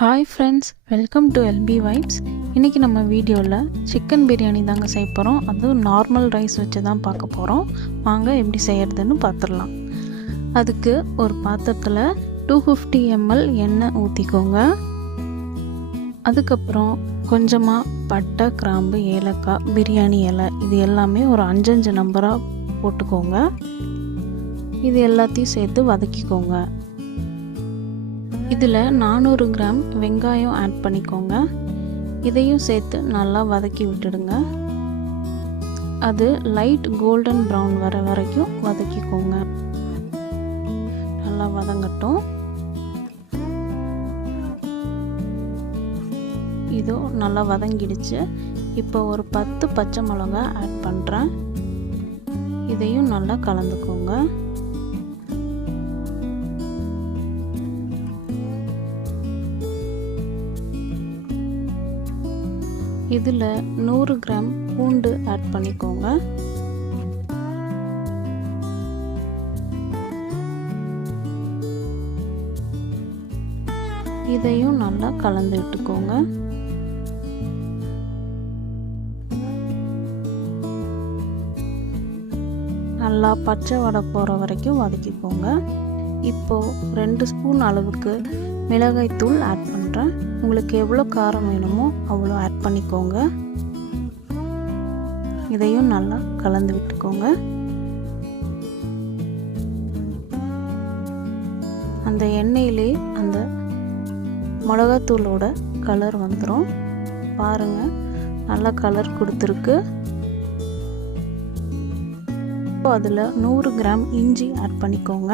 Hi friends, welcome to LB vibes. இன்றைக்கி நம்ம வீடியோவில் சிக்கன் பிரியாணி தாங்க செய்ய போகிறோம். அதுவும் நார்மல் ரைஸ் வச்சு தான் பார்க்க போகிறோம். வாங்க எப்படி செய்கிறதுன்னு பார்த்துடலாம். அதுக்கு ஒரு பாத்திரத்தில் 250 ml எண்ணெய் ஊற்றிக்கோங்க. அதுக்கப்புறம் கொஞ்சமாக பட்டை, கிராம்பு, ஏலக்காய், பிரியாணி இலை இது எல்லாமே ஒரு 5 நம்பராக போட்டுக்கோங்க. இது எல்லாத்தையும் சேர்த்து வதக்கிக்கோங்க. இதில் 400 கிராம் வெங்காயம் ஆட் பண்ணிக்கோங்க. இதையும் சேர்த்து நல்லா வதக்கி விட்டுடுங்க. அது லைட் கோல்டன் ப்ரௌன் வர வரைக்கும் வதக்கிக்கோங்க. நல்லா வதங்கட்டும். இதோ நல்லா வதங்கிடுச்சு. இப்போ ஒரு 10 பச்சை மிளகா ஆட் பண்ணுறேன். இதையும் நல்லா கலந்துக்கோங்க. இதில் 100 கிராம் பூண்டு ஆட் பண்ணிக்கோங்க. இதையும் நல்லா கலந்து விட்டுக்கோங்க. நல்லா பச்சை வடை போகிற வரைக்கும் வதக்கிக்கோங்க. இப்போது 2 ஸ்பூன் அளவுக்கு மிளகாய்த்தூள் ஆட் பண்ணுறேன். உங்களுக்கு எவ்வளோ காரம் வேணுமோ அவ்வளோ ஆட் பண்ணிக்கோங்க. இதையும் நல்லா கலந்து விட்டுக்கோங்க. அந்த எண்ணெயிலே அந்த மிளகாத்தூளோட கலர் வந்துடும். பாருங்கள், நல்லா கலர் கொடுத்துருக்கு. இப்போ அதில் 100 கிராம் இஞ்சி ஆட் பண்ணிக்கோங்க.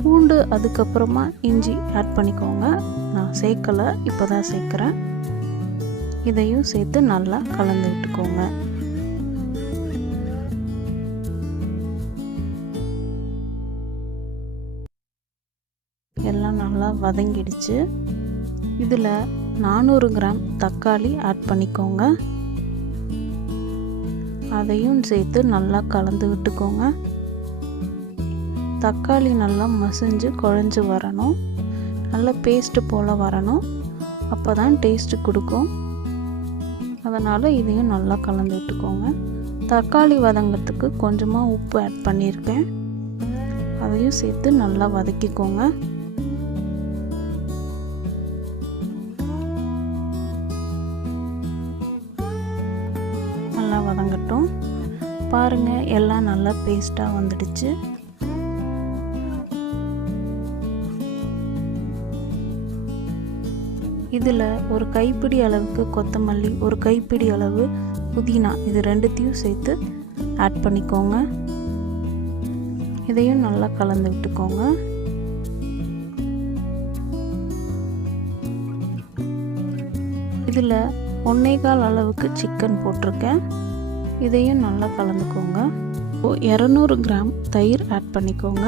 பூண்டு அதுக்கப்புறமா இஞ்சி ஆட் பண்ணிக்கோங்க. நான் சேர்க்கலை, இப்போ தான் சேர்க்குறேன். இதையும் சேர்த்து நல்லா கலந்து விட்டுக்கோங்க. எல்லாம் நல்லா வதங்கிடுச்சு. இதில் 400 கிராம் தக்காளி ஆட் பண்ணிக்கோங்க. அதையும் சேர்த்து நல்லா கலந்து விட்டுக்கோங்க. தக்காளி நல்லா மசிஞ்சு குழஞ்சி வரணும். நல்லா பேஸ்ட்டு போல் வரணும். அப்போ தான் டேஸ்ட்டு கொடுக்கும். அதனால் இதையும் நல்லா கலந்து விட்டுக்கோங்க. தக்காளி வதங்கிறதுக்கு கொஞ்சமாக உப்பு ஆட் பண்ணியிருக்கேன். அதையும் சேர்த்து நல்லா வதக்கிக்கோங்க. நல்லா வதங்கட்டும். பாருங்கள், எல்லாம் நல்லா பேஸ்ட்டாக வந்துடுச்சு. இதில் ஒரு கைப்பிடி அளவுக்கு கொத்தமல்லி, ஒரு கைப்பிடி அளவு புதினா, இது ரெண்டுத்தையும் சேர்த்து ஆட் பண்ணிக்கோங்க. இதையும் நல்லா கலந்து விட்டுக்கோங்க. இதில் 1.25 அளவுக்கு சிக்கன் போட்டிருக்கேன். இதையும் நல்லா கலந்துக்கோங்க. 200 கிராம் தயிர் ஆட் பண்ணிக்கோங்க.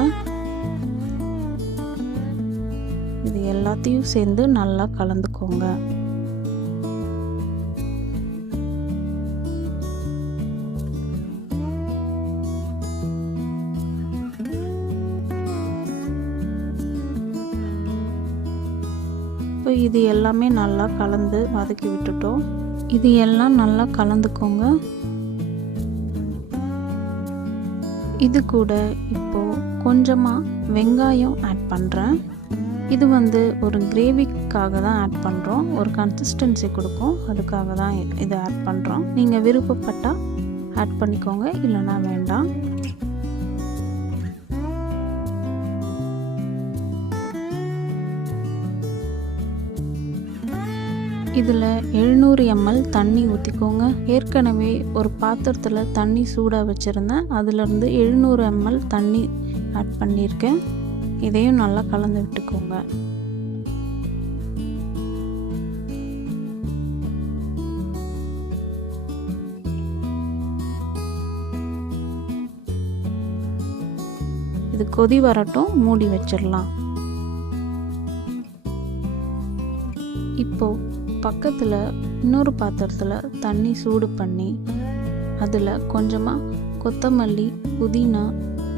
இது எல்லாத்தையும் சேர்ந்து நல்லா கலந்துக்கோங்க. இப்போ இது எல்லாமே நல்லா கலந்து வதக்கி விட்டுட்டோம். இது எல்லாம் நல்லா கலந்துக்கோங்க. இது கூட இப்போது கொஞ்சமாக வெங்காயம் ஆட் பண்ணுறேன். இது ஒரு கிரேவிக்காக தான் ஆட் பண்ணுறோம். ஒரு கன்சிஸ்டன்சி கொடுக்கும், அதுக்காக தான் இதை ஆட் பண்ணுறோம். நீங்கள் விருப்பப்பட்டால் ஆட் பண்ணிக்கோங்க, இல்லைனா வேண்டாம். இதில் 700 ml தண்ணி ஊற்றிக்கோங்க. ஏற்கனவே ஒரு பாத்திரத்தில் தண்ணி சூடாக வச்சுருந்தேன். அதிலிருந்து 700 ml தண்ணி ஆட் பண்ணியிருக்கேன். இதையும் நல்லா கலந்து விட்டுக்கோங்க. இது கொதி வரட்டும், மூடி வச்சிடலாம். இப்போ பக்கத்தில் இன்னொரு பாத்திரத்தில் தண்ணி சூடு பண்ணி அதில் கொஞ்சமாக கொத்தமல்லி, புதினா,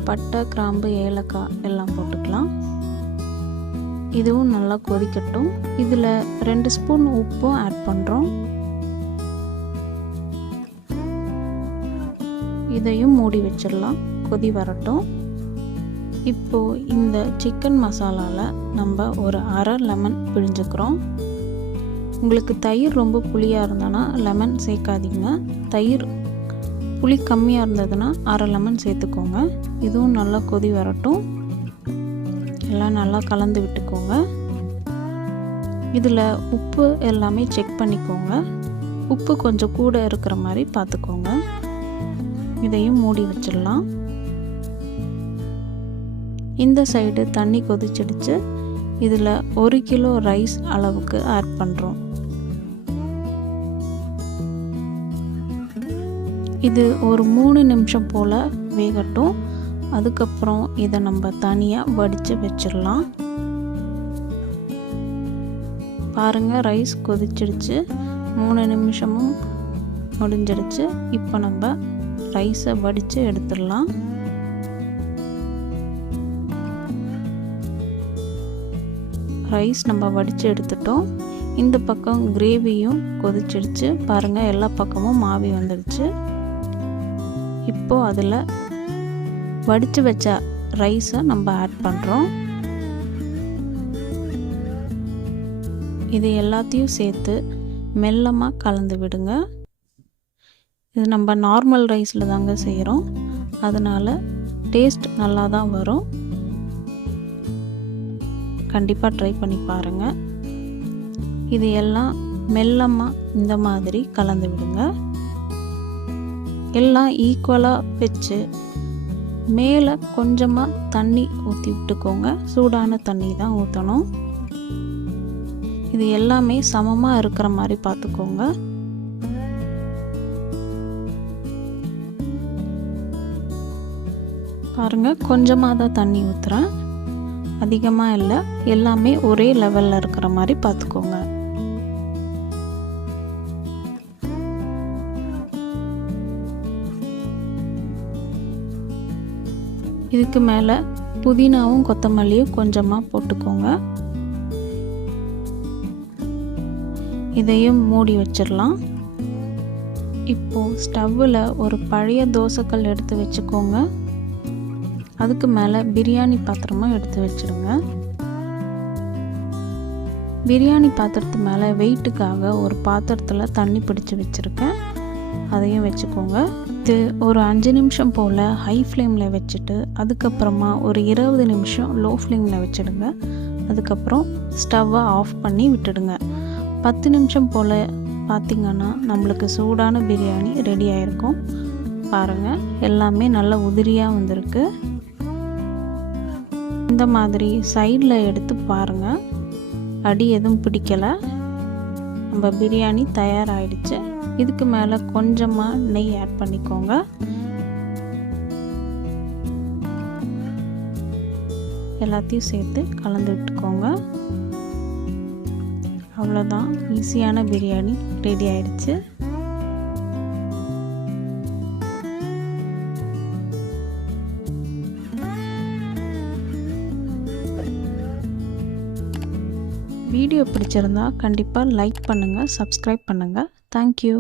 பட்டை, கிராம்பு, ஏலக்காய் எல்லாம் போட்டுக்கலாம். இதுவும் நல்லா கொதிக்கட்டும். இதில் 2 ஸ்பூன் உப்பும் ஆட் பண்ணுறோம். இதையும் மூடி வச்சிடலாம், கொதி வரட்டும். இப்போது இந்த சிக்கன் மசாலாவில் நம்ம ஒரு அரை லெமன் பிழிஞ்சுக்கிறோம். உங்களுக்கு தயிர் ரொம்ப புளியாக இருந்ததுன்னா லெமன் சேர்க்காதீங்க. தயிர் புளி கம்மியாக இருந்ததுன்னா அரை லெமன் சேர்த்துக்கோங்க. இதுவும் நல்லா கொதி வரட்டும். எல்லாம் நல்லா கலந்து விட்டுக்கோங்க. இதில் உப்பு எல்லாமே செக் பண்ணிக்கோங்க. உப்பு கொஞ்சம் கூட இருக்கிற மாதிரி பார்த்துக்கோங்க. இதையும் மூடி வச்சிடலாம். இந்த சைடு தண்ணி கொதிச்சிடுச்சு. இதில் 1 கிலோ ரைஸ் அளவுக்கு ஆட் பண்ணுறோம். இது ஒரு 3 நிமிஷம் போல் வேகட்டும். அதுக்கப்புறம் இதை நம்ம தனியாக வடித்து வச்சிடலாம். பாருங்கள், ரைஸ் கொதிச்சிடுச்சு. 3 நிமிஷமும் முடிஞ்சிடுச்சு. இப்போ நம்ம ரைஸை வடித்து எடுத்துடலாம். ரைஸ் நம்ம வடித்து எடுத்துட்டோம். இந்த பக்கம் கிரேவியும் கொதிச்சிடுச்சு. பாருங்கள், எல்லா பக்கமும் மாவி வந்துடுச்சு. இப்போது அதில் வடித்து வச்ச ரைஸை நம்ம ஆட் பண்ணுறோம். இது எல்லாத்தையும் சேர்த்து மெல்லமாக கலந்து விடுங்க. இது நம்ம நார்மல் ரைஸில் தாங்க செய்கிறோம், அதனால் டேஸ்ட் நல்லா தான் வரும். கண்டிப்பாக ட்ரை பண்ணி பாருங்கள். இது எல்லாம் மெல்லமாக இந்த மாதிரி கலந்து விடுங்க. எல்லாம் ஈக்குவலாக வச்சு மேலே கொஞ்சமாக தண்ணி ஊற்றி விட்டுக்கோங்க. சூடான தண்ணி தான் ஊற்றணும். இது எல்லாமே சமமாக இருக்கிற மாதிரி பார்த்துக்கோங்க. பாருங்கள், கொஞ்சமாக தான் தண்ணி ஊற்றுறேன், அதிகமாக இல்லை. எல்லாமே ஒரே லெவலில் இருக்கிற மாதிரி பார்த்துக்கோங்க. இதுக்கு மேலே புதினாவும் கொத்தமல்லியும் கொஞ்சமாக போட்டுக்கோங்க. இதையும் மூடி வச்சிடலாம். இப்போது ஸ்டவ்வில் ஒரு பழைய தோசைக்கல் எடுத்து வச்சுக்கோங்க. அதுக்கு மேலே பிரியாணி பாத்திரமாக எடுத்து வச்சுடுங்க. பிரியாணி பாத்திரத்து மேலே வெயிட்டுக்காக ஒரு பாத்திரத்தில் தண்ணி பிடிச்சி வச்சுருக்கேன், அதையும் வச்சுக்கோங்க. இது ஒரு 5 நிமிஷம் போல் ஹை ஃப்ளேமில் வச்சுட்டு அதுக்கப்புறமா ஒரு 20 நிமிஷம் லோ ஃப்ளேமில் வச்சுடுங்க. அதுக்கப்புறம் ஸ்டவ்வை ஆஃப் பண்ணி விட்டுடுங்க. 10 நிமிஷம் போல் பார்த்திங்கன்னா நம்மளுக்கு சூடான பிரியாணி ரெடி ஆகிருக்கும். பாருங்கள், எல்லாமே நல்லா உதிரியாக வந்திருக்கு. இந்த மாதிரி சைடில் எடுத்து பாருங்கள், அடி எதுவும் பிடிக்கலை. நம்ம பிரியாணி தயாராகிடுச்சு. இதுக்கு மேலே கொஞ்சமாக நெய் ஆட் பண்ணிக்கோங்க. எல்லாத்தையும் சேர்த்து கலந்து விட்டுக்கோங்க. அவ்வளோதான், ஈஸியான பிரியாணி ரெடி ஆயிடுச்சு. வீடியோ பிடிச்சிருந்தா கண்டிப்பாக லைக் பண்ணுங்கள், சப்ஸ்கிரைப் பண்ணுங்கள். தேங்க்யூ.